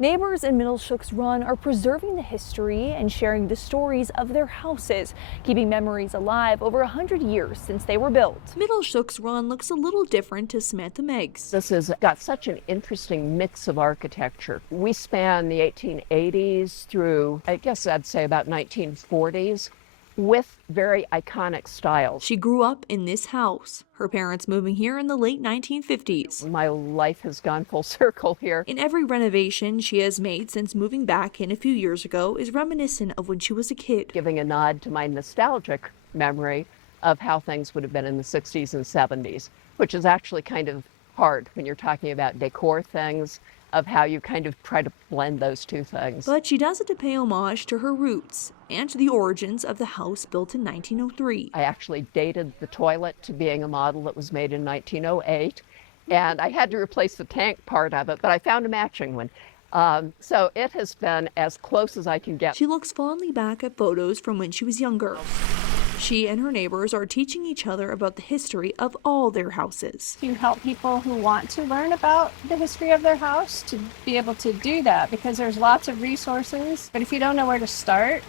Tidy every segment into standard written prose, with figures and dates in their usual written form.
Neighbors in Middleshoeks Run are preserving the history and sharing the stories of their houses, keeping memories alive over 100 years since they were built. Middleshoeks Run looks a little different to Samantha Meggs. This has got such an interesting mix of architecture. We span the 1880s through, I guess I'd say about 1940s, with very iconic styles. She grew up in this house, her parents moving here in the late 1950s. My life has gone full circle here. In every renovation she has made since moving back in a few years ago is reminiscent of when she was a kid. Giving a nod to my nostalgic memory of how things would have been in the 60s and 70s, which is actually kind of hard when you're talking about decor things, of how you kind of try to blend those two things. But she does it to pay homage to her roots and to the origins of the house built in 1903. I actually dated the toilet to being a model that was made in 1908, and I had to replace the tank part of it, but I found a matching one. So it has been as close as I can get. She looks fondly back at photos from when she was younger. She and her neighbors are teaching each other about the history of all their houses. To help people who want to learn about the history of their house to be able to do that, because there's lots of resources, but if you don't know where to start,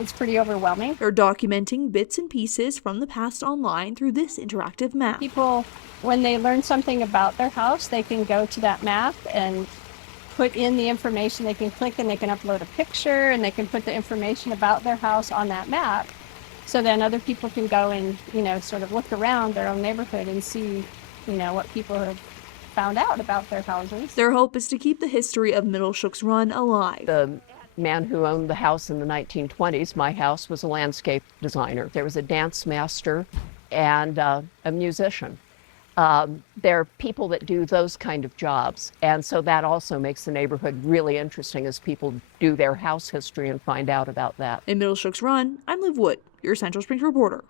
it's pretty overwhelming. They're documenting bits and pieces from the past online through this interactive map. People, when they learn something about their house, they can go to that map and put in the information. They can click and they can upload a picture and they can put the information about their house on that map. So then other people can go and, sort of look around their own neighborhood and see, what people have found out about their houses. Their hope is to keep the history of Middleshoeks Run alive. The man who owned the house in the 1920s, my house, was a landscape designer. There was a dance master and a musician. There are people that do those kind of jobs, and so that also makes the neighborhood really interesting as people do their house history and find out about that. In Middleshoeks Run, I'm Liv Wood, your Central Springs reporter.